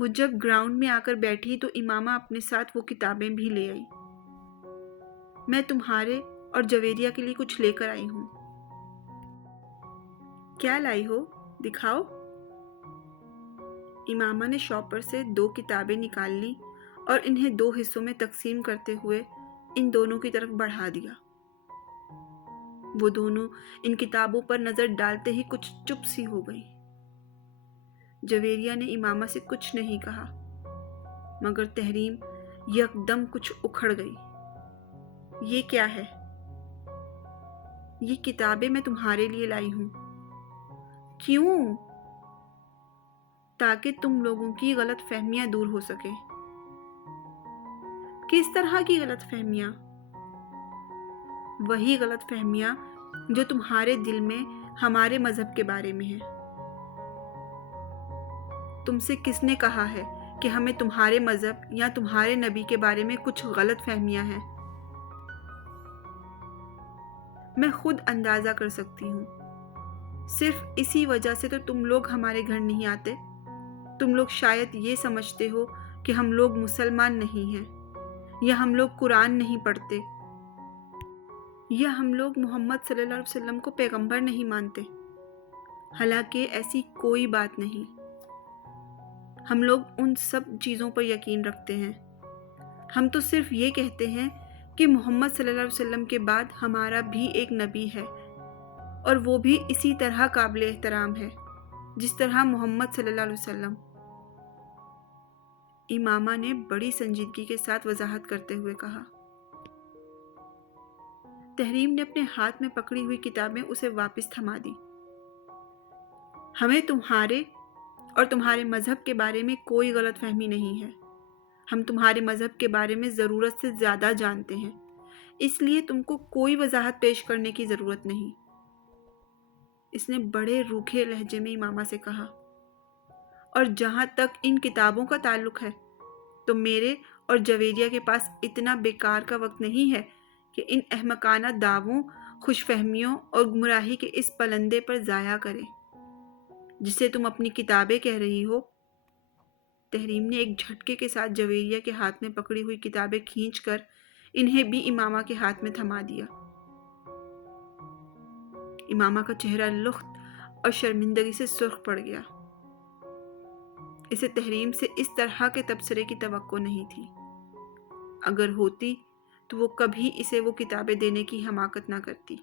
وہ جب گراؤنڈ میں آ کر بیٹھی تو امامہ اپنے ساتھ وہ کتابیں بھی لے آئی۔ میں تمہارے اور جویریہ کے لیے کچھ لے کر آئی ہوں۔ کیا لائی ہو؟ دکھاؤ۔ امامہ نے شاپر سے 2 کتابیں نکال لی اور انہیں 2 حصوں میں تقسیم کرتے ہوئے ان دونوں کی طرف بڑھا دیا۔ وہ دونوں ان کتابوں پر نظر ڈالتے ہی کچھ چپ سی ہو گئی۔ جویریہ نے امامہ سے کچھ نہیں کہا، مگر تحریم یکدم کچھ اکھڑ گئی۔ یہ کیا ہے؟ یہ کتابیں میں تمہارے لیے لائی ہوں۔ کیوں؟ تاکہ تم لوگوں کی غلط فہمیاں دور ہو سکے۔ کس طرح کی غلط فہمیاں؟ وہی غلط فہمیاں جو تمہارے دل میں ہمارے مذہب کے بارے میں ہیں۔ تم سے کس نے کہا ہے کہ ہمیں تمہارے مذہب یا تمہارے نبی کے بارے میں کچھ غلط فہمیاں ہیں؟ میں خود اندازہ کر سکتی ہوں۔ صرف اسی وجہ سے تو تم لوگ ہمارے گھر نہیں آتے۔ تم لوگ شاید یہ سمجھتے ہو کہ ہم لوگ مسلمان نہیں ہیں، یا ہم لوگ قرآن نہیں پڑھتے، یا ہم لوگ محمد صلی اللہ علیہ وسلم کو پیغمبر نہیں مانتے۔ حالانکہ ایسی کوئی بات نہیں۔ ہم لوگ ان سب چیزوں پر یقین رکھتے ہیں۔ ہم تو صرف یہ کہتے ہیں کہ محمد صلی اللہ علیہ وسلم کے بعد ہمارا بھی ایک نبی ہے، اور وہ بھی اسی طرح قابل احترام ہے جس طرح محمد صلی اللہ علیہ وسلم۔ امامہ نے بڑی سنجیدگی کے ساتھ وضاحت کرتے ہوئے کہا۔ تحریم نے اپنے ہاتھ میں پکڑی ہوئی کتابیں اسے واپس تھما دی۔ ہمیں تمہارے اور تمہارے مذہب کے بارے میں کوئی غلط فہمی نہیں ہے۔ ہم تمہارے مذہب کے بارے میں ضرورت سے زیادہ جانتے ہیں، اس لیے تم کو کوئی وضاحت پیش کرنے کی ضرورت نہیں۔ اس نے بڑے روکھے لہجے میں امامہ سے کہا، اور جہاں تک ان کتابوں کا تعلق ہے تو میرے اور جویریہ کے پاس اتنا بیکار کا وقت نہیں ہے کہ ان احمقانہ دعووں، خوش فہمیوں اور گمراہی کے اس پلندے پر ضائع کریں جسے تم اپنی کتابیں کہہ رہی ہو۔ تحریم نے ایک جھٹکے کے ساتھ جویریہ کے ہاتھ میں پکڑی ہوئی کتابیں کھینچ کر انہیں بھی امامہ کے ہاتھ میں تھما دیا۔ امامہ کا چہرہ لخت اور شرمندگی سے سرخ پڑ گیا۔ اسے تحریم سے اس طرح کے تبصرے کی توقع نہیں تھی۔ اگر ہوتی تو وہ کبھی اسے وہ کتابیں دینے کی حماقت نہ کرتی۔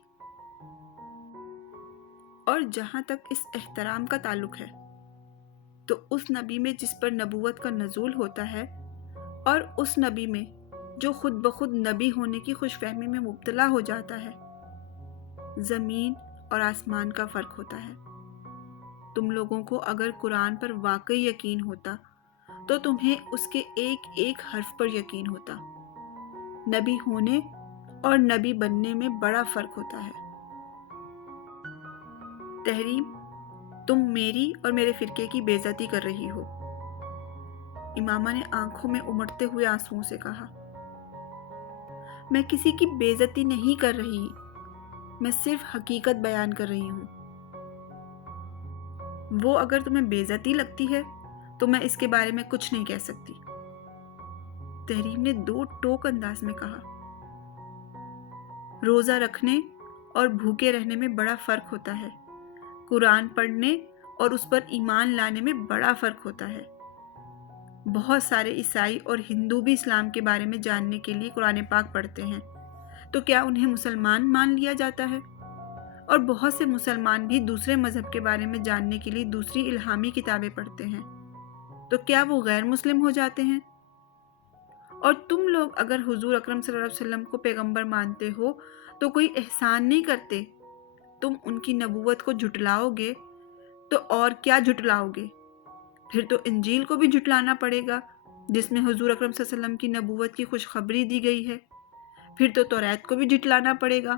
اور جہاں تک اس احترام کا تعلق ہے تو اس نبی میں جس پر نبوت کا نزول ہوتا ہے، اور اس نبی میں جو خود بخود نبی ہونے کی خوش فہمی میں مبتلا ہو جاتا ہے، زمین اور آسمان کا فرق ہوتا ہے۔ تم لوگوں کو اگر قرآن پر واقعی یقین ہوتا تو تمہیں اس کے ایک ایک حرف پر یقین ہوتا۔ نبی ہونے اور نبی بننے میں بڑا فرق ہوتا ہے۔ تحریم، تم میری اور میرے فرقے کی بے عزتی کر رہی ہو۔ امامہ نے آنکھوں میں امڑتے ہوئے آنسوؤں سے کہا۔ میں کسی کی بے عزتی نہیں کر رہی، میں صرف حقیقت بیان کر رہی ہوں۔ وہ اگر تمہیں بے عزتی لگتی ہے تو میں اس کے بارے میں کچھ نہیں کہہ سکتی۔ تحریم نے 2 ٹوک انداز میں کہا۔ روزہ رکھنے اور بھوکے رہنے میں بڑا فرق ہوتا ہے۔ قرآن پڑھنے اور اس پر ایمان لانے میں بڑا فرق ہوتا ہے۔ بہت سارے عیسائی اور ہندو بھی اسلام کے بارے میں جاننے کے لیے قرآن پاک پڑھتے ہیں، تو کیا انہیں مسلمان مان لیا جاتا ہے؟ اور بہت سے مسلمان بھی دوسرے مذہب کے بارے میں جاننے کے لیے دوسری الہامی کتابیں پڑھتے ہیں، تو کیا وہ غیر مسلم ہو جاتے ہیں؟ اور تم لوگ اگر حضور اکرم صلی اللہ علیہ وسلم کو پیغمبر مانتے ہو تو کوئی احسان نہیں کرتے، تم ان کی نبوت کو جھٹلاؤ گے تو اور کیا جھٹلاؤ گے؟ پھر تو انجیل کو بھی جھٹلانا پڑے گا جس میں حضور اکرم صلی اللہ علیہ وسلم کی نبوت کی خوشخبری دی گئی ہے۔ پھر تو توریت کو بھی جھٹلانا پڑے گا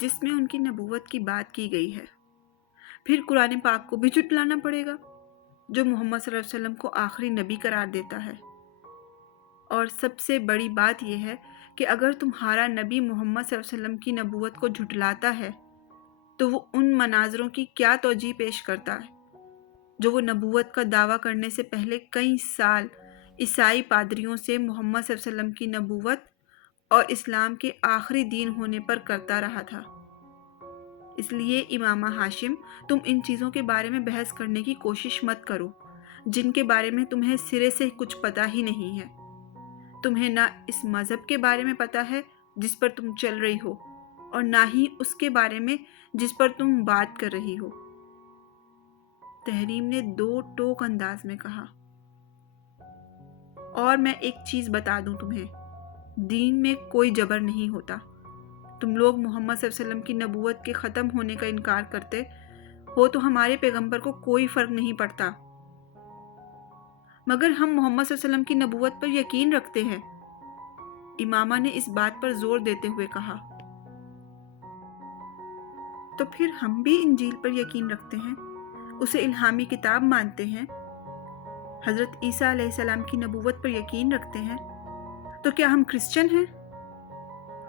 جس میں ان کی نبوت کی بات کی گئی ہے۔ پھر قرآن پاک کو بھی جھٹلانا پڑے گا جو محمد صلی اللہ علیہ وسلم کو آخری نبی قرار دیتا ہے۔ اور سب سے بڑی بات یہ ہے کہ اگر تمہارا نبی محمد صلی اللہ علیہ وسلم کی نبوت کو جھٹلاتا ہے تو وہ ان مناظروں کی کیا توجیہ پیش کرتا ہے جو وہ نبوت کا دعویٰ کرنے سے پہلے کئی سال عیسائی پادریوں سے محمد صلی اللہ علیہ وسلم کی نبوت اور اسلام کے آخری دین ہونے پر کرتا رہا تھا۔ اس لیے امامہ ہاشم، تم ان چیزوں کے بارے میں بحث کرنے کی کوشش مت کرو جن کے بارے میں تمہیں سرے سے کچھ پتہ ہی نہیں ہے۔ تمہیں نہ اس مذہب کے بارے میں پتہ ہے جس پر تم چل رہی ہو، اور نہ ہی اس کے بارے میں جس پر تم بات کر رہی ہو۔ تحریم نے دو ٹوک انداز میں کہا۔ اور میں ایک چیز بتا دوں تمہیں، دین میں کوئی جبر نہیں ہوتا۔ تم لوگ محمد صلی اللہ علیہ وسلم کی نبوت کے ختم ہونے کا انکار کرتے ہو تو ہمارے پیغمبر کو کوئی فرق نہیں پڑتا، مگر ہم محمد صلی اللہ علیہ وسلم کی نبوت پر یقین رکھتے ہیں، امامہ نے اس بات پر زور دیتے ہوئے کہا۔ تو پھر ہم بھی انجیل پر یقین رکھتے ہیں، اسے الہامی کتاب مانتے ہیں، حضرت عیسیٰ علیہ السلام کی نبوت پر یقین رکھتے ہیں۔ تو کیا ہم کرسچن ہیں؟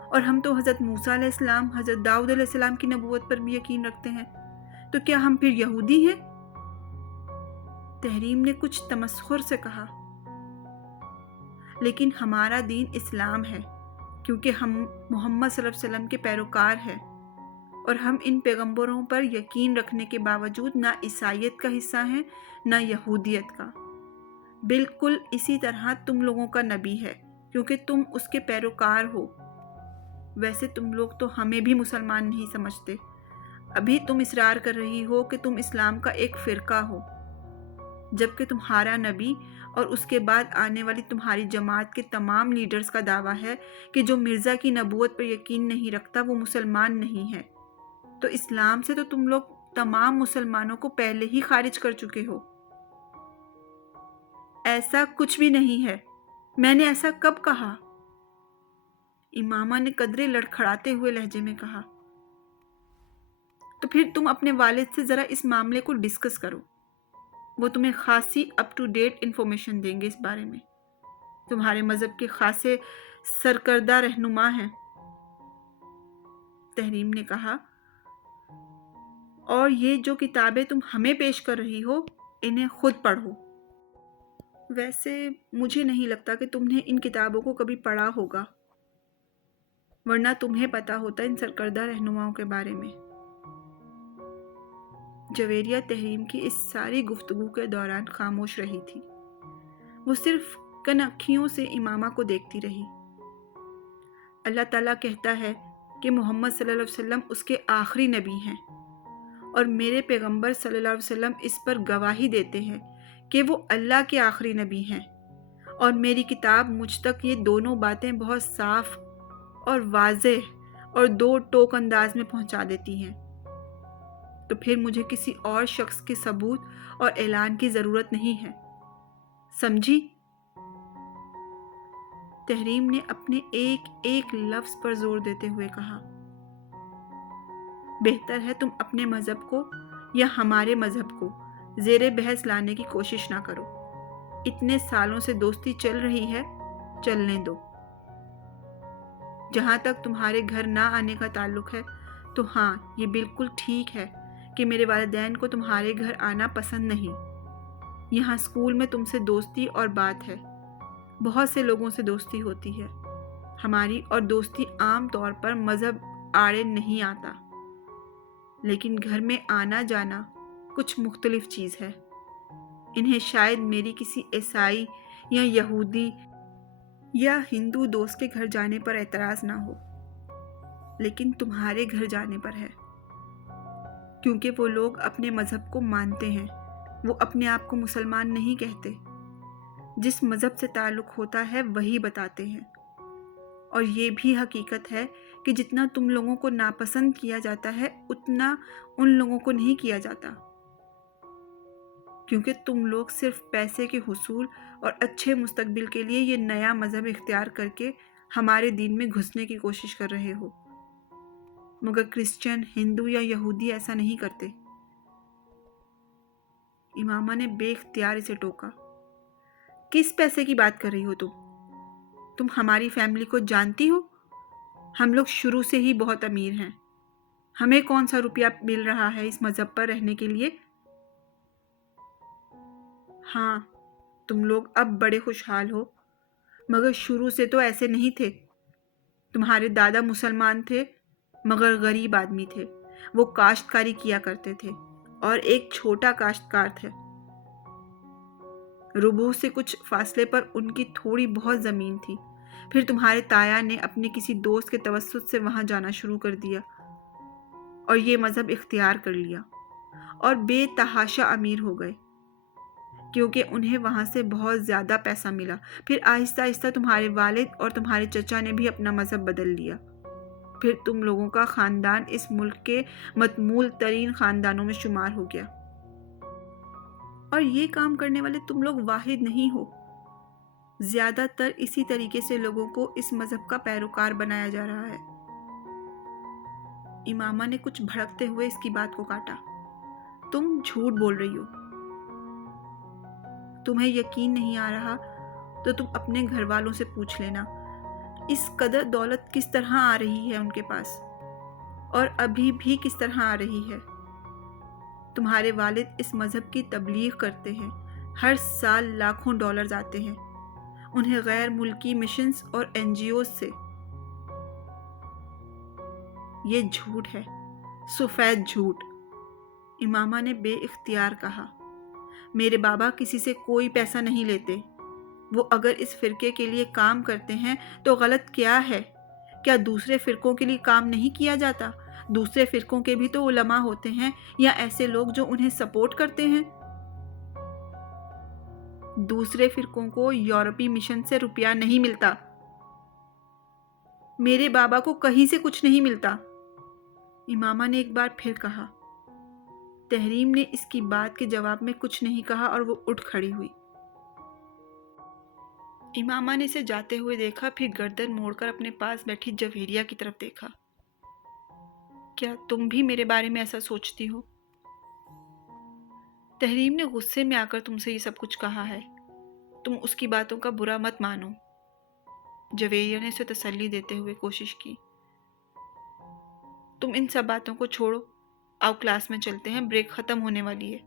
اور ہم تو حضرت موسیٰ علیہ السلام، حضرت داؤد علیہ السلام کی نبوت پر بھی یقین رکھتے ہیں، تو کیا ہم پھر یہودی ہیں؟ تحریم نے کچھ تمسخر سے کہا۔ لیکن ہمارا دین اسلام ہے، کیونکہ ہم محمد صلی اللہ علیہ وسلم کے پیروکار ہیں، اور ہم ان پیغمبروں پر یقین رکھنے کے باوجود نہ عیسائیت کا حصہ ہیں نہ یہودیت کا۔ بالکل اسی طرح تم لوگوں کا نبی ہے، کیونکہ تم اس کے پیروکار ہو۔ ویسے تم لوگ تو ہمیں بھی مسلمان نہیں سمجھتے، ابھی تم اصرار کر رہی ہو کہ تم اسلام کا ایک فرقہ ہو، جبکہ تمہارا نبی اور اس کے بعد آنے والی تمہاری جماعت کے تمام لیڈرز کا دعویٰ ہے کہ جو مرزا کی نبوت پر یقین نہیں رکھتا وہ مسلمان نہیں ہے۔ تو اسلام سے تو تم لوگ تمام مسلمانوں کو پہلے ہی خارج کر چکے ہو۔ ایسا کچھ بھی نہیں ہے، میں نے ایسا کب کہا؟ امامہ نے قدرے لڑکھڑاتے ہوئے لہجے میں کہا۔ تو پھر تم اپنے والد سے ذرا اس معاملے کو ڈسکس کرو، وہ تمہیں خاصی اپ ٹو ڈیٹ انفارمیشن دیں گے اس بارے میں۔ تمہارے مذہب کے خاصے سرکردہ رہنما ہیں۔ تحریم نے کہا، اور یہ جو کتابیں تم ہمیں پیش کر رہی ہو انہیں خود پڑھو۔ ویسے مجھے نہیں لگتا کہ تم نے ان کتابوں کو کبھی پڑھا ہوگا، ورنہ تمہیں پتا ہوتا ان سرکردہ رہنماؤں کے بارے میں۔ جویریہ تحریم کی اس ساری گفتگو کے دوران خاموش رہی تھی۔ وہ صرف کنکھیوں سے امامہ کو دیکھتی رہی۔ اللہ تعالیٰ کہتا ہے کہ محمد صلی اللہ علیہ وسلم اس کے آخری نبی ہیں، اور میرے پیغمبر صلی اللہ علیہ وسلم اس پر گواہی دیتے ہیں کہ وہ اللہ کے آخری نبی ہیں، اور میری کتاب مجھ تک یہ دونوں باتیں بہت صاف اور واضح اور دو ٹوک انداز میں پہنچا دیتی ہیں۔ تو پھر مجھے کسی اور شخص کے ثبوت اور اعلان کی ضرورت نہیں ہے، سمجھی؟ تحریم نے اپنے ایک ایک لفظ پر زور دیتے ہوئے کہا۔ بہتر ہے تم اپنے مذہب کو یا ہمارے مذہب کو زیر بحث لانے کی کوشش نہ کرو۔ اتنے سالوں سے دوستی چل رہی ہے، چلنے دو۔ جہاں تک تمہارے گھر نہ آنے کا تعلق ہے تو ہاں، یہ بالکل ٹھیک ہے کہ میرے والدین کو تمہارے گھر آنا پسند نہیں۔ یہاں اسکول میں تم سے دوستی اور بات ہے، بہت سے لوگوں سے دوستی ہوتی ہے، ہماری اور دوستی عام طور پر مذہب آڑے نہیں آتا، لیکن گھر میں آنا جانا کچھ مختلف چیز ہے۔ انہیں شاید میری کسی عیسائی یا یہودی یا ہندو دوست کے گھر جانے پر اعتراض نہ ہو، لیکن تمہارے گھر جانے پر ہے، کیونکہ وہ لوگ اپنے مذہب کو مانتے ہیں، وہ اپنے آپ کو مسلمان نہیں کہتے، جس مذہب سے تعلق ہوتا ہے وہی بتاتے ہیں۔ اور یہ بھی حقیقت ہے کہ جتنا تم لوگوں کو ناپسند کیا جاتا ہے اتنا ان لوگوں کو نہیں کیا جاتا، کیونکہ تم لوگ صرف پیسے کے حصول اور اچھے مستقبل کے لیے یہ نیا مذہب اختیار کر کے ہمارے دین میں گھسنے کی کوشش کر رہے ہو، مگر کرسچن، ہندو یا یہودی ایسا نہیں کرتے۔ امامہ نے بے اختیار اسے ٹوکا۔ کس پیسے کی بات کر رہی ہو تم ہماری فیملی کو جانتی ہو؟ ہم لوگ شروع سے ہی بہت امیر ہیں، ہمیں کون سا روپیہ مل رہا ہے اس مذہب پر رہنے کے لیے؟ ہاں، تم لوگ اب بڑے خوشحال ہو، مگر شروع سے تو ایسے نہیں تھے۔ تمہارے دادا مسلمان تھے مگر غریب آدمی تھے۔ وہ کاشتکاری کیا کرتے تھے اور ایک چھوٹا کاشتکار تھے۔ ربوع سے کچھ فاصلے پر ان کی تھوڑی بہت زمین تھی۔ پھر تمہارے تایا نے اپنے کسی دوست کے توسط سے وہاں جانا شروع کر دیا اور یہ مذہب اختیار کر لیا اور بے تحاشا امیر ہو گئے، کیونکہ انہیں وہاں سے بہت زیادہ پیسہ ملا۔ پھر آہستہ آہستہ تمہارے والد اور تمہارے چچا نے بھی اپنا مذہب بدل لیا۔ پھر تم لوگوں کا خاندان اس ملک کے متمول ترین خاندانوں میں شمار ہو گیا، اور یہ کام کرنے والے تم لوگ واحد نہیں ہو۔ زیادہ تر اسی طریقے سے لوگوں کو اس مذہب کا پیروکار بنایا جا رہا ہے۔ امامہ نے کچھ بھڑکتے ہوئے اس کی بات کو کاٹا۔ تم جھوٹ بول رہی ہو۔ تمہیں یقین نہیں آ رہا تو تم اپنے گھر والوں سے پوچھ لینا، اس قدر دولت کس طرح آ رہی ہے ان کے پاس، اور ابھی بھی کس طرح آ رہی ہے۔ تمہارے والد اس مذہب کی تبلیغ کرتے ہیں، ہر سال لاکھوں ڈالرز آتے ہیں انہیں غیر ملکی مشنز اور NGOز سے۔ یہ جھوٹ ہے، سفید جھوٹ، امامہ نے بے اختیار کہا۔ میرے بابا کسی سے کوئی پیسہ نہیں لیتے۔ وہ اگر اس فرقے کے لیے کام کرتے ہیں تو غلط کیا ہے؟ کیا دوسرے فرقوں کے لیے کام نہیں کیا جاتا؟ دوسرے فرقوں کے بھی تو علماء ہوتے ہیں یا ایسے لوگ جو انہیں سپورٹ کرتے ہیں۔ دوسرے فرقوں کو یورپی مشن سے روپیہ نہیں ملتا۔ میرے بابا کو کہیں سے کچھ نہیں ملتا، امامہ نے ایک بار پھر کہا۔ تحریم نے اس کی بات کے جواب میں کچھ نہیں کہا اور وہ اٹھ کھڑی ہوئی۔ امامہ نے اسے جاتے ہوئے دیکھا، پھر گردن موڑ کر اپنے پاس بیٹھی جویریہ کی طرف دیکھا۔ کیا تم بھی میرے بارے میں ایسا سوچتی ہو؟ تحریم نے غصے میں آ کر تم سے یہ سب کچھ کہا ہے، تم اس کی باتوں کا برا مت مانو۔ جویریہ نے اسے تسلی دیتے ہوئے کوشش کی۔ تم ان سب باتوں کو چھوڑو، آؤ کلاس میں چلتے ہیں، بریک ختم ہونے والی ہے،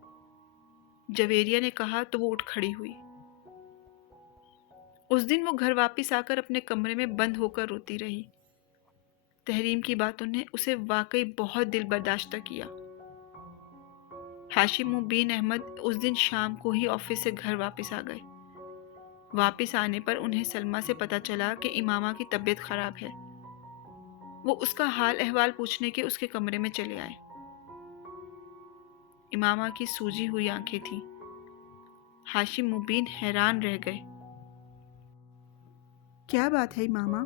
جویریہ نے کہا تو وہ اٹھ کھڑی ہوئی۔ اس دن وہ گھر واپس آ کر اپنے کمرے میں بند ہو کر روتی رہی۔ تحریم کی باتوں نے اسے واقعی بہت دل برداشتہ کیا۔ ہاشم بن احمد اس دن شام کو ہی آفس سے گھر واپس آ گئے۔ واپس آنے پر انہیں سلمیٰ سے پتہ چلا کہ امامہ کی طبیعت خراب ہے۔ وہ اس کا حال احوال پوچھنے کے اس کے کمرے میں چلے آئے۔ امامہ کی سوجی ہوئی آنکھیں تھیں۔ ہاشم بن حیران رہ گئے۔ کیا بات ہے امامہ؟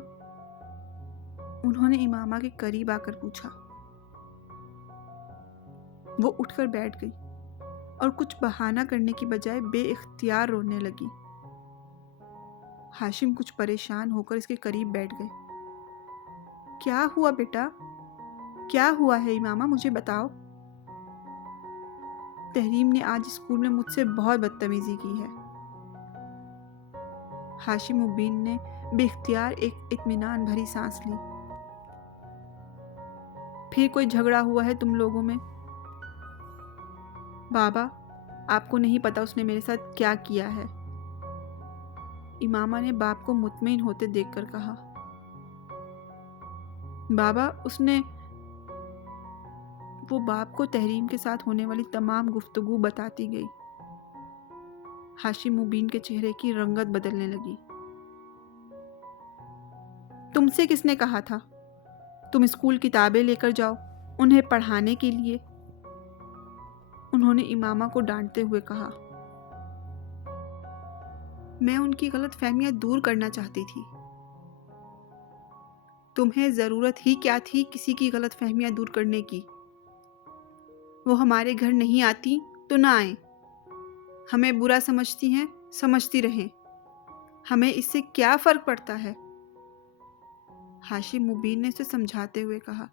انہوں نے امامہ کے قریب آ کر پوچھا۔ وہ اٹھ کر بیٹھ گئی اور کچھ بہانہ کرنے کی بجائے بے اختیار رونے لگی۔ ہاشم کچھ پریشان ہو کر اس کے قریب بیٹھ گئے۔ کیا ہوا بیٹا؟ کیا ہوا ہے امامہ؟ مجھے بتاؤ۔ تحریم نے آج اسکول میں مجھ سے بہت بدتمیزی کی ہے۔ ہاشم بن نے بے اختیار ایک اطمینان بھری سانس لی۔ پھر کوئی جھگڑا ہوا ہے تم لوگوں میں؟ بابا، آپ کو نہیں پتا اس نے میرے ساتھ کیا کیا ہے، امامہ نے باپ کو مطمئن ہوتے دیکھ کر کہا۔ بابا، اس نے… وہ باپ کو تحریم کے ساتھ ہونے والی تمام گفتگو بتاتی گئی۔ ہاشم بن کے چہرے کی رنگت بدلنے لگی۔ تم سے کس نے کہا تھا؟ تم اسکول کتابیں لے کر جاؤ انہیں پڑھانے کے لیے، انہوں نے امامہ کو ڈانٹتے ہوئے کہا۔ میں ان کی غلط فہمیاں دور کرنا چاہتی تھی۔ تمہیں ضرورت ہی کیا تھی کسی کی غلط فہمیاں دور کرنے کی؟ وہ ہمارے گھر نہیں آتی تو نہ آئیں، ہمیں برا سمجھتی ہیں، سمجھتی رہیں، ہمیں اس سے کیا فرق پڑتا ہے؟ ہاشم بن نے اسے سمجھاتے ہوئے کہا۔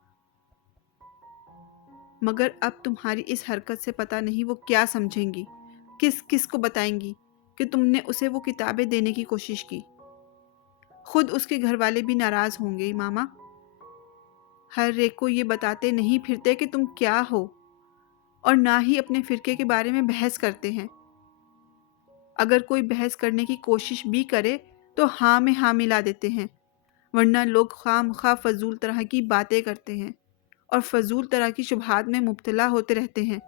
مگر اب تمہاری اس حرکت سے پتہ نہیں وہ کیا سمجھیں گی، کس کس کو بتائیں گی کہ تم نے اسے وہ کتابیں دینے کی کوشش کی۔ خود اس کے گھر والے بھی ناراض ہوں گے امامہ۔ ہر ایک کو یہ بتاتے نہیں پھرتے کہ تم کیا ہو، اور نہ ہی اپنے فرقے کے بارے میں بحث کرتے ہیں۔ اگر کوئی بحث کرنے کی کوشش بھی کرے تو ہاں میں ہاں ملا دیتے ہیں، ورنہ لوگ خواہ مخواہ فضول طرح کی باتیں کرتے ہیں اور فضول طرح کی شبہات میں مبتلا ہوتے رہتے ہیں۔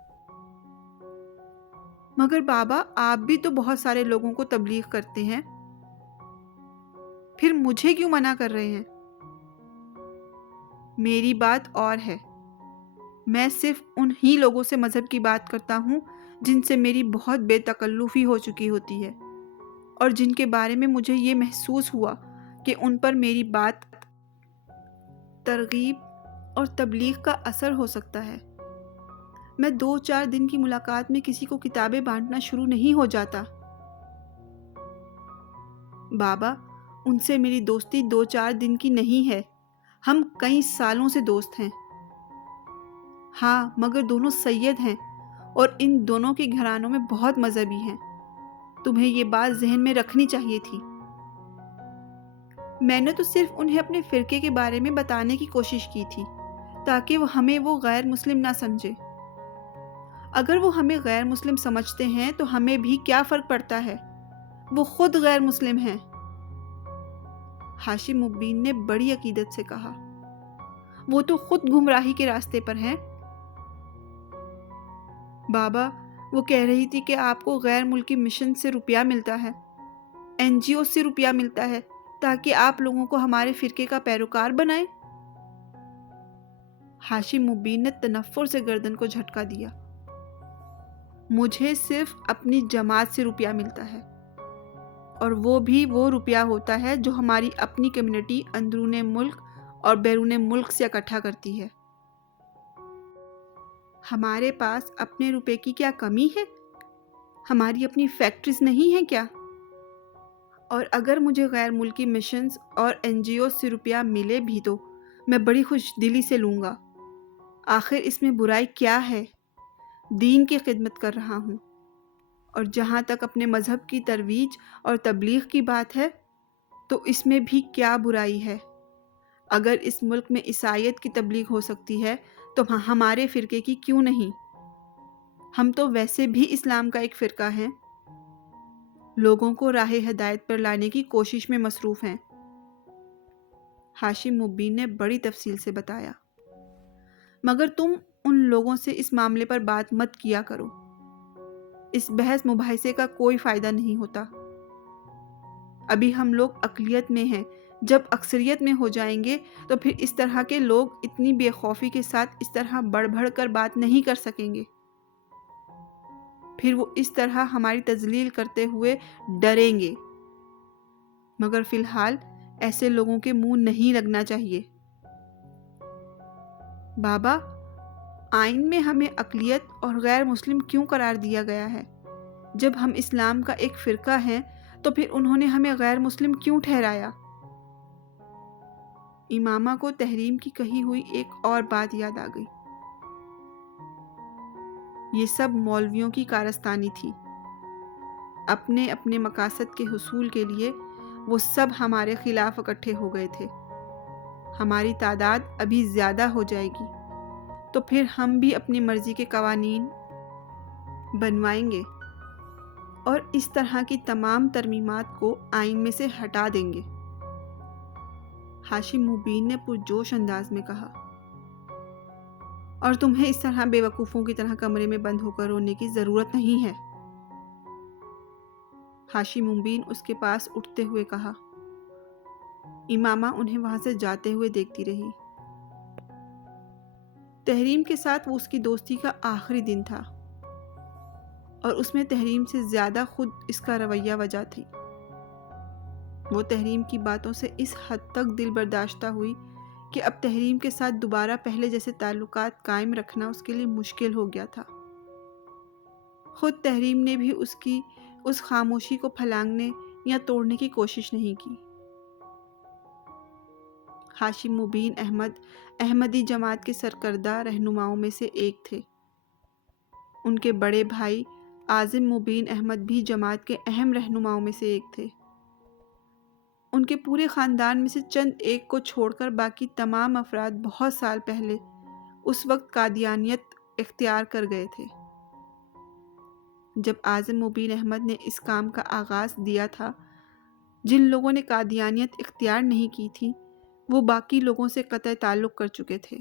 مگر بابا، آپ بھی تو بہت سارے لوگوں کو تبلیغ کرتے ہیں، پھر مجھے کیوں منع کر رہے ہیں؟ میری بات اور ہے، میں صرف انہی لوگوں سے مذہب کی بات کرتا ہوں جن سے میری بہت بے تکلفی ہو چکی ہوتی ہے اور جن کے بارے میں مجھے یہ محسوس ہوا کہ ان پر میری بات ترغیب اور تبلیغ کا اثر ہو سکتا ہے۔ میں 2-4 دن کی ملاقات میں کسی کو کتابیں بانٹنا شروع نہیں ہو جاتا۔ بابا، ان سے میری دوستی 2-4 دن کی نہیں ہے، ہم کئی سالوں سے دوست ہیں۔ ہاں، مگر دونوں سید ہیں اور ان دونوں کے گھرانوں میں بہت مذہبی ہیں، تمہیں یہ بات ذہن میں رکھنی چاہیے تھی۔ میں نے تو صرف انہیں اپنے فرقے کے بارے میں بتانے کی کوشش کی تھی تاکہ ہمیں وہ غیر مسلم نہ سمجھے۔ اگر وہ ہمیں غیر مسلم سمجھتے ہیں تو ہمیں بھی کیا فرق پڑتا ہے، وہ خود غیر مسلم ہیں۔ ہاشم مبین نے بڑی عقیدت سے کہا، وہ تو خود گمراہی کے راستے پر ہیں۔ بابا، وہ کہہ رہی تھی کہ آپ کو غیر ملکی مشن سے روپیہ ملتا ہے، NGO سے روپیہ ملتا ہے تاکہ آپ لوگوں کو ہمارے فرقے کا پیروکار بنائیں۔ ہاشم مبین نے تنفر سے گردن کو جھٹکا دیا۔ مجھے صرف اپنی جماعت سے روپیہ ملتا ہے، اور وہ بھی وہ روپیہ ہوتا ہے جو ہماری اپنی کمیونٹی اندرون ملک اور بیرون ملک سے اکٹھا کرتی ہے۔ ہمارے پاس اپنے روپے کی کیا کمی ہے؟ ہماری اپنی فیکٹریز نہیں ہیں کیا؟ اور اگر مجھے غیر ملکی مشنز اور NGO سے روپیہ ملے بھی تو میں بڑی خوش دلی سے لوں گا۔ آخر اس میں برائی کیا ہے؟ دین کی خدمت کر رہا ہوں، اور جہاں تک اپنے مذہب کی ترویج اور تبلیغ کی بات ہے تو اس میں بھی کیا برائی ہے؟ اگر اس ملک میں عیسائیت کی تبلیغ ہو سکتی ہے تو ہمارے فرقے کی کیوں نہیں؟ ہم تو ویسے بھی اسلام کا ایک فرقہ ہیں، لوگوں کو راہ ہدایت پر لانے کی کوشش میں مصروف ہیں۔ ہاشم مبین نے بڑی تفصیل سے بتایا، مگر تم ان لوگوں سے اس معاملے پر بات مت کیا کرو، اس بحث مباحثے کا کوئی فائدہ نہیں ہوتا۔ ابھی ہم لوگ اقلیت میں ہیں، جب اکثریت میں ہو جائیں گے تو پھر اس طرح کے لوگ اتنی بے خوفی کے ساتھ اس طرح بڑھ بڑھ کر بات نہیں کر سکیں گے، پھر وہ اس طرح ہماری تذلیل کرتے ہوئے ڈریں گے۔ مگر فی الحال ایسے لوگوں کے منہ نہیں لگنا چاہیے۔ بابا، آئین میں ہمیں اقلیت اور غیر مسلم کیوں قرار دیا گیا ہے؟ جب ہم اسلام کا ایک فرقہ ہیں تو پھر انہوں نے ہمیں غیر مسلم کیوں ٹھہرایا؟ امامہ کو تحریم کی کہی ہوئی ایک اور بات یاد آ گئی۔ یہ سب مولویوں کی کارستانی تھی، اپنے اپنے مقاصد کے حصول کے لیے وہ سب ہمارے خلاف اکٹھے ہو گئے تھے۔ ہماری تعداد ابھی زیادہ ہو جائے گی تو پھر ہم بھی اپنی مرضی کے قوانین بنوائیں گے اور اس طرح کی تمام ترمیمات کو آئین میں سے ہٹا دیں گے۔ ہاشم مبین نے پرجوش انداز میں کہا، اور تمہیں اس طرح بے وقوفوں کی طرح کمرے میں بند ہو کر رونے کی ضرورت نہیں ہے۔ ہاشم مبین اس کے پاس اٹھتے ہوئے کہا۔ امامہ انہیں وہاں سے جاتے ہوئے دیکھتی رہی۔ تحریم کے ساتھ وہ اس کی دوستی کا آخری دن تھا، اور اس میں تحریم سے زیادہ خود اس کا رویہ وجہ تھی۔ وہ تحریم کی باتوں سے اس حد تک دل برداشتہ ہوئی کہ اب تحریم کے ساتھ دوبارہ پہلے جیسے تعلقات قائم رکھنا اس کے لیے مشکل ہو گیا تھا۔ خود تحریم نے بھی اس کی اس خاموشی کو پھلانگنے یا توڑنے کی کوشش نہیں کی۔ ہاشم مبین احمدی جماعت کے سرکردہ رہنماؤں میں سے ایک تھے۔ ان کے بڑے بھائی عازم مبین احمد بھی جماعت کے اہم رہنماؤں میں سے ایک تھے۔ ان کے پورے خاندان میں سے چند ایک کو چھوڑ کر باقی تمام افراد بہت سال پہلے اس وقت قادیانیت اختیار کر گئے تھے۔ جب اعظم مبین احمد نے اس کام کا آغاز دیا تھا، جن لوگوں نے قادیانیت اختیار نہیں کی تھی وہ باقی لوگوں سے قطع تعلق کر چکے تھے۔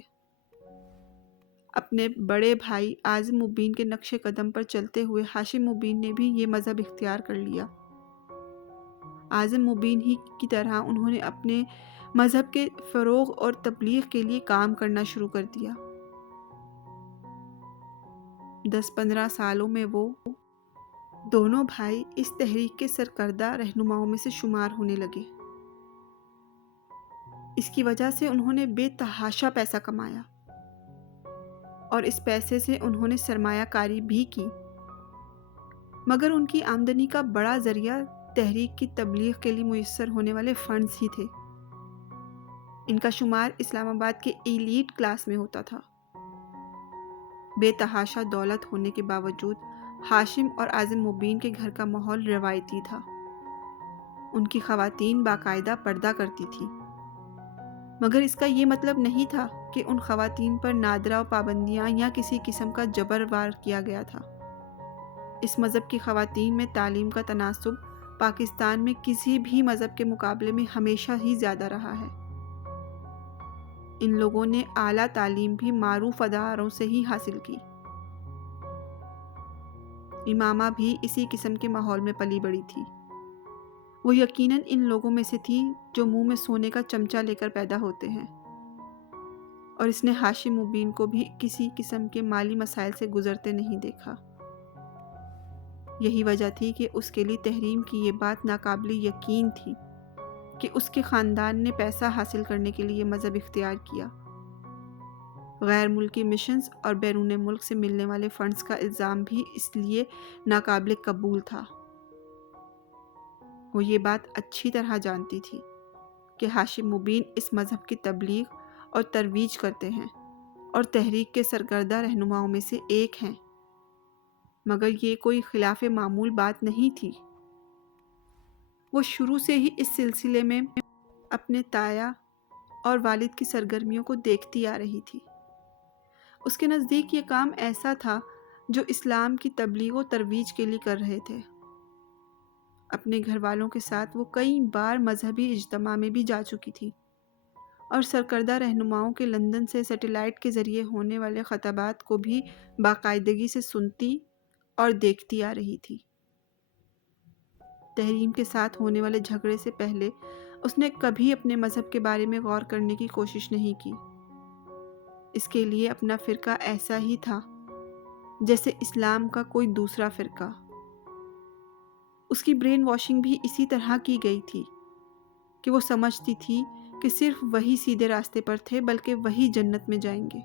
اپنے بڑے بھائی اعظم مبین کے نقش قدم پر چلتے ہوئے ہاشم مبین نے بھی یہ مذہب اختیار کر لیا۔ اعظم مبین ہی کی طرح انہوں نے اپنے مذہب کے فروغ اور تبلیغ کے لیے کام کرنا شروع کر دیا۔ 10-15 سالوں میں وہ دونوں بھائی اس تحریک کے سرکردہ رہنماؤں میں سے شمار ہونے لگے۔ اس کی وجہ سے انہوں نے بے تحاشا پیسہ کمایا اور اس پیسے سے انہوں نے سرمایہ کاری بھی کی، مگر ان کی آمدنی کا بڑا ذریعہ تحریک کی تبلیغ کے لیے میسر ہونے والے فنڈز ہی تھے۔ ان کا شمار اسلام آباد کے ایلیٹ کلاس میں ہوتا تھا۔ بے تحاشا دولت ہونے کے باوجود ہاشم اور اعظم مبین کے گھر کا ماحول روایتی تھا۔ ان کی خواتین باقاعدہ پردہ کرتی تھیں، مگر اس کا یہ مطلب نہیں تھا کہ ان خواتین پر نادرہ پابندیاں یا کسی قسم کا جبر وار کیا گیا تھا۔ اس مذہب کی خواتین میں تعلیم کا تناسب پاکستان میں کسی بھی مذہب کے مقابلے میں ہمیشہ ہی زیادہ رہا ہے۔ ان لوگوں نے اعلیٰ تعلیم بھی معروف اداروں سے ہی حاصل کی۔ امامہ بھی اسی قسم کے ماحول میں پلی بڑھی تھی۔ وہ یقیناً ان لوگوں میں سے تھی جو منہ میں سونے کا چمچہ لے کر پیدا ہوتے ہیں، اور اس نے ہاشم مبین کو بھی کسی قسم کے مالی مسائل سے گزرتے نہیں دیکھا۔ یہی وجہ تھی کہ اس کے لیے تحریم کی یہ بات ناقابل یقین تھی کہ اس کے خاندان نے پیسہ حاصل کرنے کے لیے مذہب اختیار کیا۔ غیر ملکی مشنز اور بیرون ملک سے ملنے والے فنڈز کا الزام بھی اس لیے ناقابل قبول تھا۔ وہ یہ بات اچھی طرح جانتی تھی کہ ہاشم مبین اس مذہب کی تبلیغ اور ترویج کرتے ہیں اور تحریک کے سرکردہ رہنماؤں میں سے ایک ہیں، مگر یہ کوئی خلاف معمول بات نہیں تھی۔ وہ شروع سے ہی اس سلسلے میں اپنے تایا اور والد کی سرگرمیوں کو دیکھتی آ رہی تھی۔ اس کے نزدیک یہ کام ایسا تھا جو اسلام کی تبلیغ و ترویج کے لیے کر رہے تھے۔ اپنے گھر والوں کے ساتھ وہ کئی بار مذہبی اجتماع میں بھی جا چکی تھی اور سرکردہ رہنماؤں کے لندن سے سیٹلائٹ کے ذریعے ہونے والے خطابات کو بھی باقاعدگی سے سنتی اور دیکھتی آ رہی تھی۔ تحریم کے ساتھ ہونے والے جھگڑے سے پہلے اس نے کبھی اپنے مذہب کے بارے میں غور کرنے کی کوشش نہیں کی۔ اس کے لیے اپنا فرقہ ایسا ہی تھا جیسے اسلام کا کوئی دوسرا فرقہ۔ اس کی برین واشنگ بھی اسی طرح کی گئی تھی کہ وہ سمجھتی تھی کہ صرف وہی سیدھے راستے پر تھے، بلکہ وہی جنت میں جائیں گے۔